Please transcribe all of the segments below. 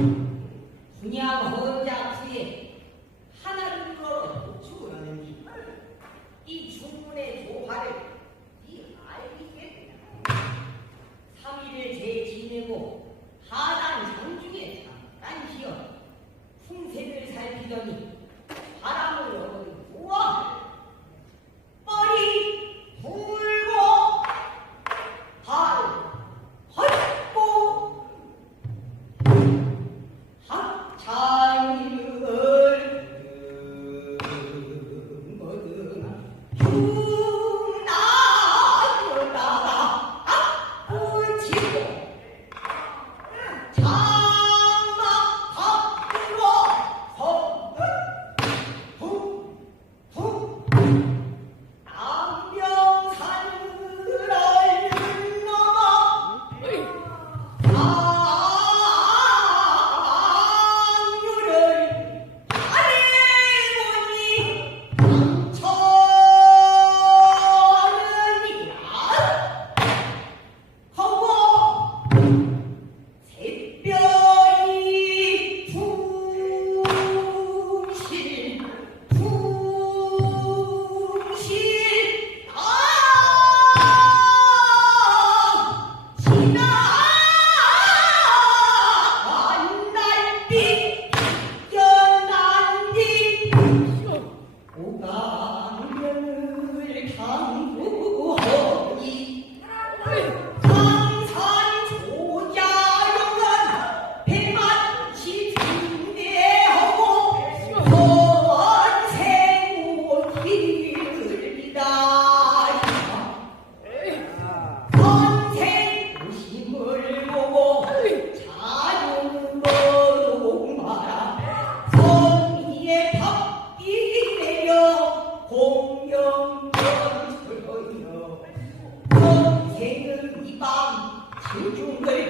분양 헌자 뒤에 하나님으로 도축을 하느니 이 중문의 조화를 이 알겠느냐 삼일을 제 지내고 하단 장중에 잠깐 쉬어 풍생을 살피더니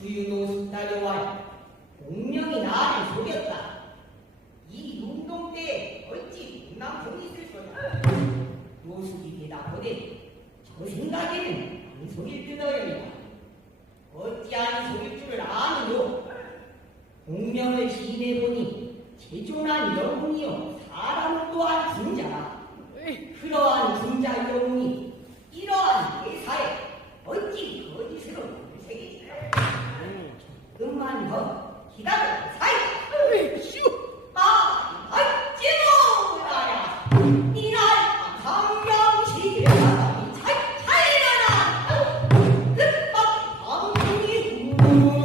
주인공 순다녀와 공명이 나를 속였다. 이 운동대에 어찌 나품이 있을 소냐? 노숙입니다. 보니 저 생각에는 안 속일 뜨더입니다. 어찌하니 속일 줄을 아느요? 공명을 시인해보니 제존한 영웅이요 사람 또한 진자 头，起大头，嗨，哎，秀，来，来，接住，大爷，你来，太阳出来，采采来啦，能把太阳一呼。